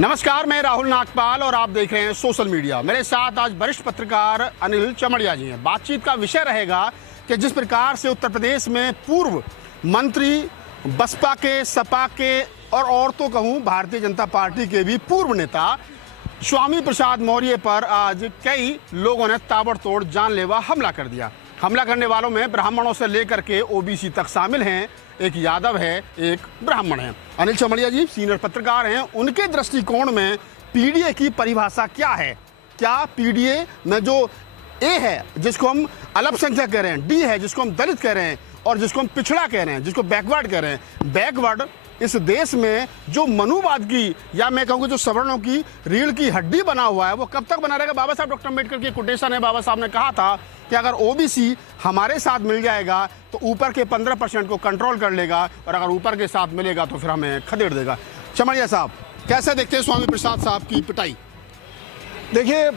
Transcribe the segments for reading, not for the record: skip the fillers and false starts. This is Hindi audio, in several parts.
नमस्कार, मैं राहुल नागपाल और आप देख रहे हैं सोशल मीडिया। मेरे साथ आज वरिष्ठ पत्रकार अनिल चमड़िया जी हैं। बातचीत का विषय रहेगा कि जिस प्रकार से उत्तर प्रदेश में पूर्व मंत्री, बसपा के, सपा के और तो कहूँ भारतीय जनता पार्टी के भी पूर्व नेता स्वामी प्रसाद मौर्य पर आज कई लोगों ने ताबड़तोड़ जानलेवा हमला कर दिया। हमला करने वालों में ब्राह्मणों से लेकर के ओबीसी तक शामिल हैं। एक यादव है, एक ब्राह्मण है। अनिल चमड़िया जी सीनियर पत्रकार हैं। उनके दृष्टिकोण में पीडीए की परिभाषा क्या है? क्या पीडीए में जो ए है जिसको हम अल्पसंख्यक कह रहे हैं, डी है जिसको हम दलित कह रहे हैं और जिसको हम पिछड़ा कह रहे हैं, जिसको बैकवर्ड कह रहे हैं, बैकवर्ड इस देश में जो मनुवाद की या मैं कहूँगा जो सवर्णों की रीढ़ की हड्डी बना हुआ है वो कब तक बना रहेगा? बाबा साहब डॉक्टर अम्बेडकर की कोटेशन है। बाबा साहब ने कहा था कि अगर ओबीसी हमारे साथ मिल जाएगा तो ऊपर के 15% को कंट्रोल कर लेगा और अगर ऊपर के साथ मिलेगा तो फिर हमें खदेड़ देगा। चमड़िया साहब कैसे देखते हैं स्वामी प्रसाद साहब की पिटाई? देखिए,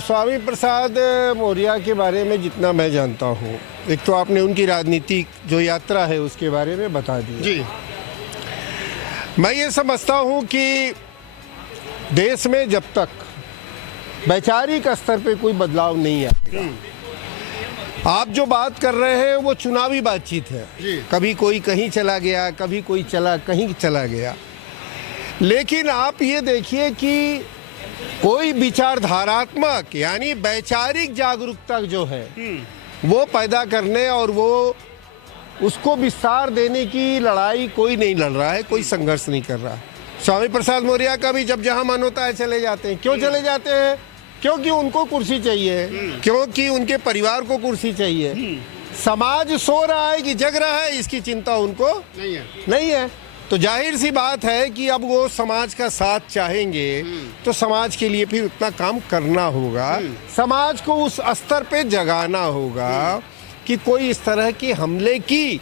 स्वामी प्रसाद मौर्य के बारे में जितना मैं जानता हूँ, एक तो आपने उनकी राजनीतिक जो यात्रा है उसके बारे में बता दिया जी। मैं ये समझता हूँ कि देश में जब तक वैचारिक स्तर पे कोई बदलाव नहीं आएगा, आप जो बात कर रहे हैं वो चुनावी बातचीत है। कभी कोई कहीं चला गया, कभी कोई कहीं चला गया, लेकिन आप ये देखिए कि कोई विचारधारात्मक यानी वैचारिक जागरूकता जो है वो पैदा करने और वो उसको विस्तार देने की लड़ाई कोई नहीं लड़ रहा है, कोई संघर्ष नहीं कर रहा है। स्वामी प्रसाद मौर्य का भी जब जहां मन होता है चले जाते हैं। क्यों चले जाते हैं? क्योंकि उनको कुर्सी चाहिए, क्योंकि उनके परिवार को कुर्सी चाहिए। समाज सो रहा है कि जग रहा है, इसकी चिंता उनको नहीं है। तो जाहिर सी बात है कि अब वो समाज का साथ चाहेंगे तो समाज के लिए फिर उतना काम करना होगा, समाज को उस स्तर पे जगाना होगा कि कोई इस तरह के हमले की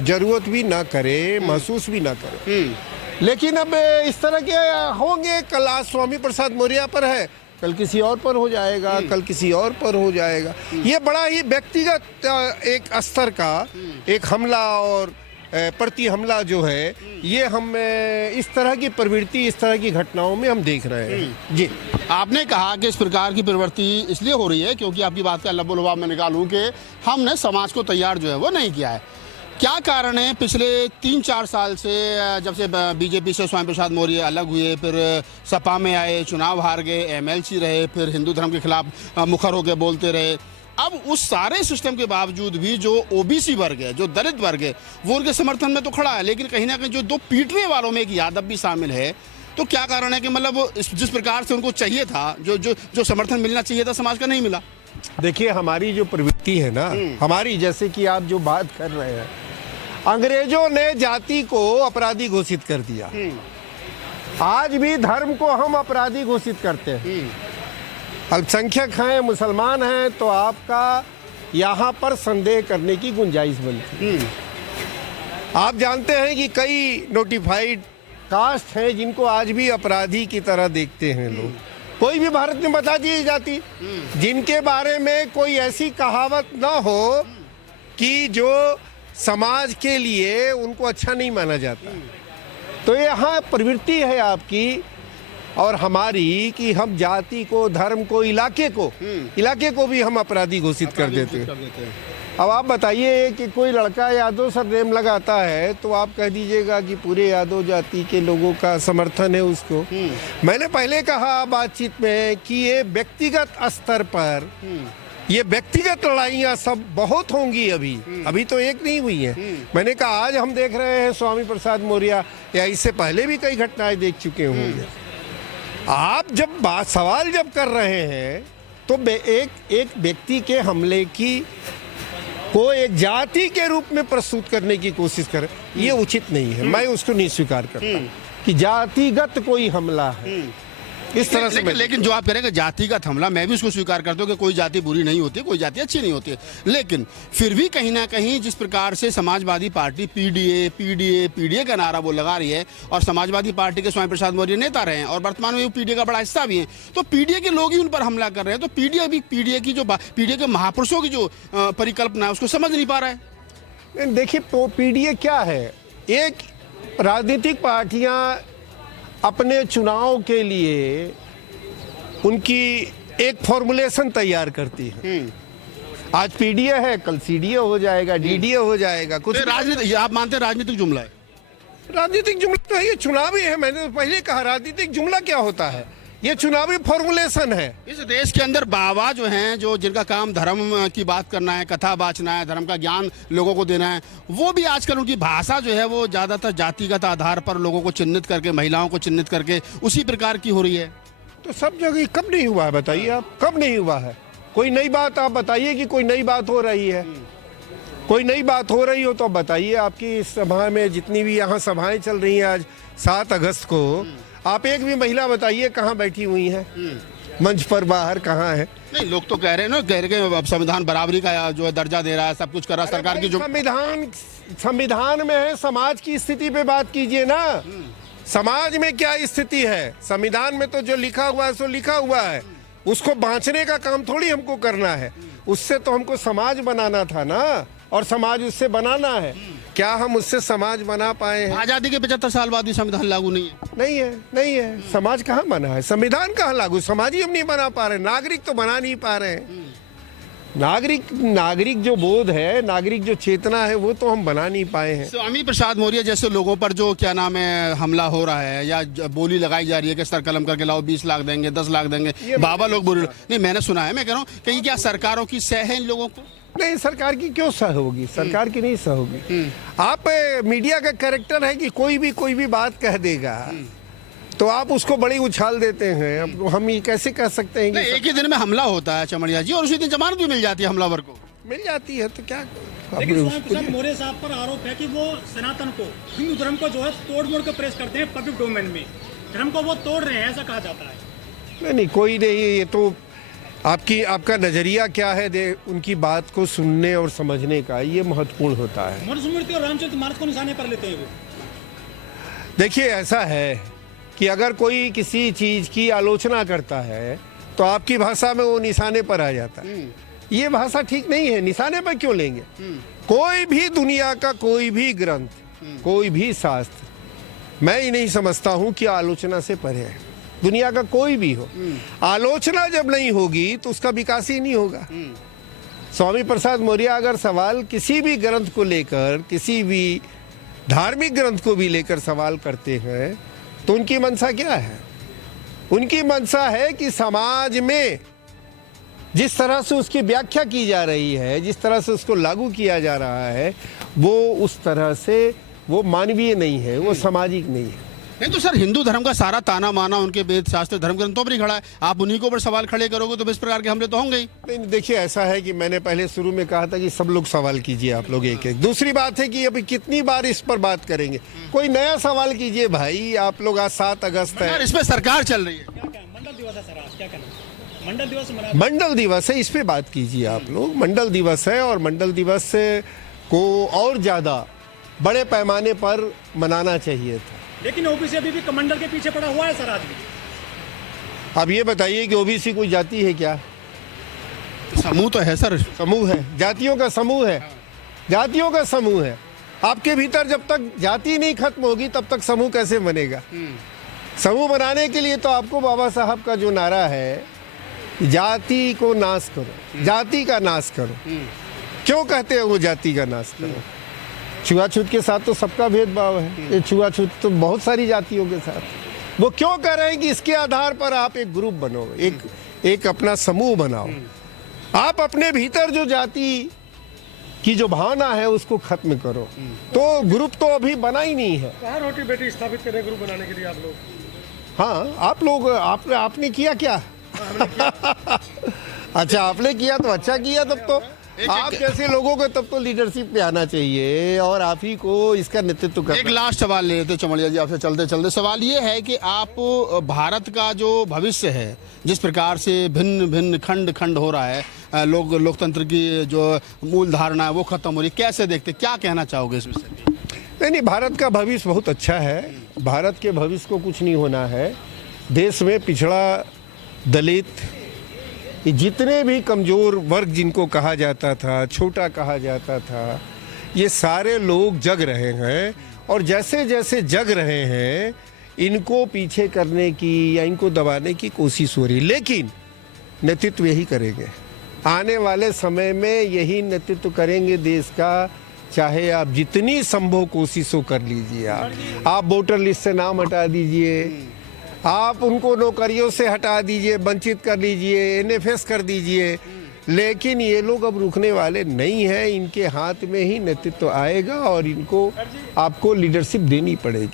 जरूरत भी ना करे, महसूस भी ना करे। लेकिन अब इस तरह के होंगे, कल आज स्वामी प्रसाद मौर्य पर है, कल किसी और पर हो जाएगा, कल किसी और पर हो जाएगा। ये बड़ा ही व्यक्तिगत एक स्तर का एक हमला और प्रति हमला जो है, ये हम इस तरह की प्रवृत्ति, इस तरह की घटनाओं में हम देख रहे हैं। जी, आपने कहा कि इस प्रकार की प्रवृत्ति इसलिए हो रही है क्योंकि आपकी बात का लब्बो लुबाब मैं निकालूं कि हमने समाज को तैयार जो है वो नहीं किया है। क्या कारण है? पिछले 3-4 साल से जब से बीजेपी से स्वामी प्रसाद मौर्य अलग हुए, फिर सपा में आए, चुनाव हार गए, एमएलसी रहे, फिर हिंदू धर्म के खिलाफ मुखर होकर बोलते रहे। अब उस सारे सिस्टम के बावजूद भी जो ओबीसी वर्ग है, जो दलित वर्ग है, वो उनके समर्थन में तो खड़ा है, लेकिन कहीं ना कहीं जो दो पीटने वालों में एक यादव भी शामिल है। तो क्या कारण है कि मतलब जिस प्रकार से उनको चाहिए था, जो समर्थन मिलना चाहिए था, समाज का नहीं मिला? देखिए, हमारी जो प्रवृत्ति है ना, हमारी, जैसे कि आप जो बात कर रहे हैं, अंग्रेजों ने जाति को अपराधी घोषित कर दिया। आज भी धर्म को हम अपराधी घोषित करते हैं। अल्पसंख्यक हैं, मुसलमान हैं, तो आपका यहाँ पर संदेह करने की गुंजाइश बनती है। आप जानते हैं कि कई नोटिफाइड कास्ट हैं जिनको आज भी अपराधी की तरह देखते हैं लोग। कोई भी भारत में बता दी जाती जिनके बारे में कोई ऐसी कहावत ना हो कि जो समाज के लिए उनको अच्छा नहीं माना जाता। तो यहाँ प्रवृत्ति है आपकी और हमारी कि हम जाति को, धर्म को, इलाके को भी हम अपराधी घोषित कर देते हैं। अब आप बताइए कि कोई लड़का यादव सरनेम लगाता है तो आप कह दीजिएगा कि पूरे यादव जाति के लोगों का समर्थन है उसको। मैंने पहले कहा बातचीत में कि ये व्यक्तिगत स्तर पर ये व्यक्तिगत लड़ाइयाँ सब बहुत होंगी। अभी तो एक नहीं हुई है। मैंने कहा आज हम देख रहे हैं स्वामी प्रसाद मौर्य, या इससे पहले भी कई घटनाएं देख चुके होंगे। आप जब सवाल जब कर रहे हैं तो एक व्यक्ति के हमले की को एक जाति के रूप में प्रस्तुत करने की कोशिश करें, ये उचित नहीं है। मैं उसको नहीं स्वीकार करता कि जातिगत कोई हमला है इस तरह से। लेकिन जो आप करेंगे जातिगत हमला, मैं भी उसको स्वीकार करता हूँ कि कोई जाति बुरी नहीं होती, कोई जाति अच्छी नहीं होती, लेकिन फिर भी कहीं ना कहीं जिस प्रकार से समाजवादी पार्टी पीडीए का नारा वो लगा रही है और समाजवादी पार्टी के स्वामी प्रसाद मौर्य नेता रहे हैं और वर्तमान में वो पीडीए का बड़ा हिस्सा भी है, तो पीडीए के लोग ही उन पर हमला कर रहे हैं। तो पीडीए के महापुरुषों की जो परिकल्पना है उसको समझ नहीं पा रहा है। देखिए, पीडीए क्या है? एक राजनीतिक पार्टियां अपने चुनाव के लिए उनकी एक फॉर्मुलेशन तैयार करती है। आज पीडीए है, कल सीडीए हो जाएगा, डीडीए हो जाएगा। कुछ राजनीति, आप मानते हैं राजनीतिक जुमला है? राजनीतिक जुमला तो ये चुनावी है। मैंने तो पहले कहा राजनीतिक जुमला क्या होता है, ये चुनावी फॉर्मुलेशन है। इस देश के अंदर बाबा जो हैं, जो जिनका काम धर्म की बात करना है, कथा बाचना है, धर्म का ज्ञान लोगों को देना है, वो भी आजकल उनकी भाषा जो है वो ज़्यादातर जातिगत आधार पर लोगों को चिन्हित करके, महिलाओं को चिन्हित करके उसी प्रकार की हो रही है। तो सब जगह कब नहीं हुआ है बताइए आप, कब नहीं हुआ है? कोई नई बात आप बताइए कि कोई नई बात हो रही है। कोई नई बात हो रही हो तो बताइए। आपकी इस सभा में जितनी भी यहाँ सभाएं चल रही हैं आज 7 अगस्त को, आप एक भी महिला बताइए कहाँ बैठी हुई है मंच पर, बाहर कहाँ है? नहीं, लोग तो कह रहे हैं ना, कह रहे हैं संविधान बराबरी का जो है दर्जा दे रहा है, सब कुछ कर रहा है सरकार की। जो संविधान में है, समाज की स्थिति पे बात कीजिए ना। समाज में क्या स्थिति है? संविधान में तो जो लिखा हुआ है सो लिखा हुआ है, उसको बांचने का काम थोड़ी हमको करना है। उससे तो हमको समाज बनाना था ना, और समाज उससे बनाना है। क्या हम उससे समाज बना पाए हैं? आजादी के 75 साल बाद भी संविधान लागू नहीं है। नहीं है, नहीं है। समाज कहाँ बना है? संविधान कहाँ लागू? समाज ही हम नहीं बना पा रहे, नागरिक तो बना नहीं पा रहे हैं। नागरिक जो बोध है, नागरिक जो चेतना है, वो तो हम बना नहीं पाए हैं। स्वामी प्रसाद मौर्य जैसे लोगों पर जो क्या नाम है हमला हो रहा है, या बोली लगाई जा रही है कि सर कलम करके लाओ, 20 लाख देंगे, 10 लाख देंगे, बाबा लोग बोल रहे। नहीं, मैंने सुना है, मैं कह रहा हूँ कि क्या सरकारों की सह है इन लोगों को? नहीं, सरकार की क्यों सह होगी? सरकार की नहीं सह होगी। आप मीडिया का कैरेक्टर है कि कोई भी बात कह देगा तो आप उसको बड़ी उछाल देते हैं। अब हम ये कैसे कह सकते हैं कि एक ही दिन में हमला होता है चमड़िया जी, और उसी दिन जमानत भी मिल जाती है हमलावर को? मिल जाती है तो क्या? लेकिन स्वामी प्रसाद मौर्य साहब पर आरोप है कि वो सनातन को, हिंदू धर्म को जो है तोड़ मोड़ कर प्रेस करते हैं पब्लिक डोमेन में, धर्म को वो तोड़ रहे हैं, ऐसा कहा जाता है। नहीं, कोई नहीं। ये तो आपका नजरिया क्या है उनकी बात को सुनने और समझने का, ये महत्वपूर्ण होता है। मनुस्मृति और रामचरित मानस को निशाने पर लेते हैं वो। देखिए, ऐसा है कि अगर कोई किसी चीज की आलोचना करता है तो आपकी भाषा में वो निशाने पर आ जाता है। ये भाषा ठीक नहीं है। निशाने पर क्यों लेंगे? कोई भी दुनिया का कोई भी ग्रंथ, कोई भी शास्त्र, मैं ही नहीं समझता हूं कि आलोचना से परे है। दुनिया का कोई भी हो, आलोचना जब नहीं होगी तो उसका विकास ही नहीं होगा। स्वामी प्रसाद मौर्य अगर सवाल किसी भी ग्रंथ को लेकर, किसी भी धार्मिक ग्रंथ को भी लेकर सवाल करते हैं तो उनकी मंशा क्या है? उनकी मंशा है कि समाज में जिस तरह से उसकी व्याख्या की जा रही है, जिस तरह से उसको लागू किया जा रहा है, वो उस तरह से वो मानवीय नहीं है, वो सामाजिक नहीं है। नहीं तो सर, हिंदू धर्म का सारा ताना माना उनके वेद शास्त्र धर्म ग्रंथों पर ही खड़ा है। आप उन्हीं के ऊपर सवाल खड़े करोगे तो इस प्रकार के हमले तो होंगे ही। नहीं, देखिए, ऐसा है कि मैंने पहले शुरू में कहा था कि सब लोग सवाल कीजिए, आप लोग एक एक। दूसरी बात है कि अभी कितनी बार इस पर बात करेंगे? कोई नया सवाल कीजिए भाई। आप लोग आज 7 अगस्त है, इस पे सरकार चल रही है। मंडल दिवस है सर, आज क्या करना? मंडल दिवस मंडल दिवस है, इस पे बात कीजिए आप लोग। मंडल दिवस है और मंडल दिवस को और ज्यादा बड़े पैमाने पर मनाना चाहिए था। लेकिन ओबीसी अभी भी कमंडल के पीछे पड़ा हुआ है सर आज भी। अब ये बताइए कि ओबीसी कोई जाति है क्या? समूह तो है सर, समूह है, जातियों का समूह है, जातियों का समूह है। आपके भीतर जब तक जाति नहीं खत्म होगी तब तक समूह कैसे बनेगा? समूह बनाने के लिए तो आपको बाबा साहब का जो नारा है, जाति को नाश करो, जाति का नाश करो। क्यों कहते हैं वो जाति का नाश करो? छुआछूत के साथ तो सबका भेदभाव है, ये छुआछूत तो बहुत सारी जातियों के साथ। वो क्यों कह रहे हैं कि इसके आधार पर आप एक ग्रुप बनो, एक अपना समूह बनाओ। आप अपने भीतर जो जाति की जो भावना है उसको खत्म करो। तो ग्रुप तो अभी बना ही नहीं है। कहाँ रोटी बेटी स्थापित करें ग्रुप बनाने के लिए आप लोग? हाँ, आप लोग आपने किया क्या? अच्छा, आपने किया तो अच्छा किया। तब तो आप जैसे लोगों को तब तो लीडरशिप पे आना चाहिए और आप ही को इसका नेतृत्व करना। एक लास्ट सवाल ले लेते चमड़िया जी आपसे चलते चलते। सवाल ये है कि आप भारत का जो भविष्य है, जिस प्रकार से भिन्न भिन्न खंड खंड हो रहा है, लोकतंत्र की जो मूल धारणा है वो खत्म हो रही है, कैसे देखते, क्या कहना चाहोगे इस विषय में? नहीं, भारत का भविष्य बहुत अच्छा है। भारत के भविष्य को कुछ नहीं होना है। देश में पिछड़ा, दलित, जितने भी कमज़ोर वर्ग जिनको कहा जाता था, छोटा कहा जाता था, ये सारे लोग जग रहे हैं। और जैसे जैसे जग रहे हैं, इनको पीछे करने की या इनको दबाने की कोशिश हो रही, लेकिन नेतृत्व यही करेंगे। आने वाले समय में यही नेतृत्व करेंगे देश का, चाहे आप जितनी संभव कोशिशों कर लीजिए। आप वोटर लिस्ट से नाम हटा दीजिए, आप उनको नौकरियों से हटा दीजिए, वंचित कर लीजिए, NFS कर दीजिए, लेकिन ये लोग अब रुकने वाले नहीं हैं। इनके हाथ में ही नेतृत्व आएगा और इनको आपको लीडरशिप देनी पड़ेगी।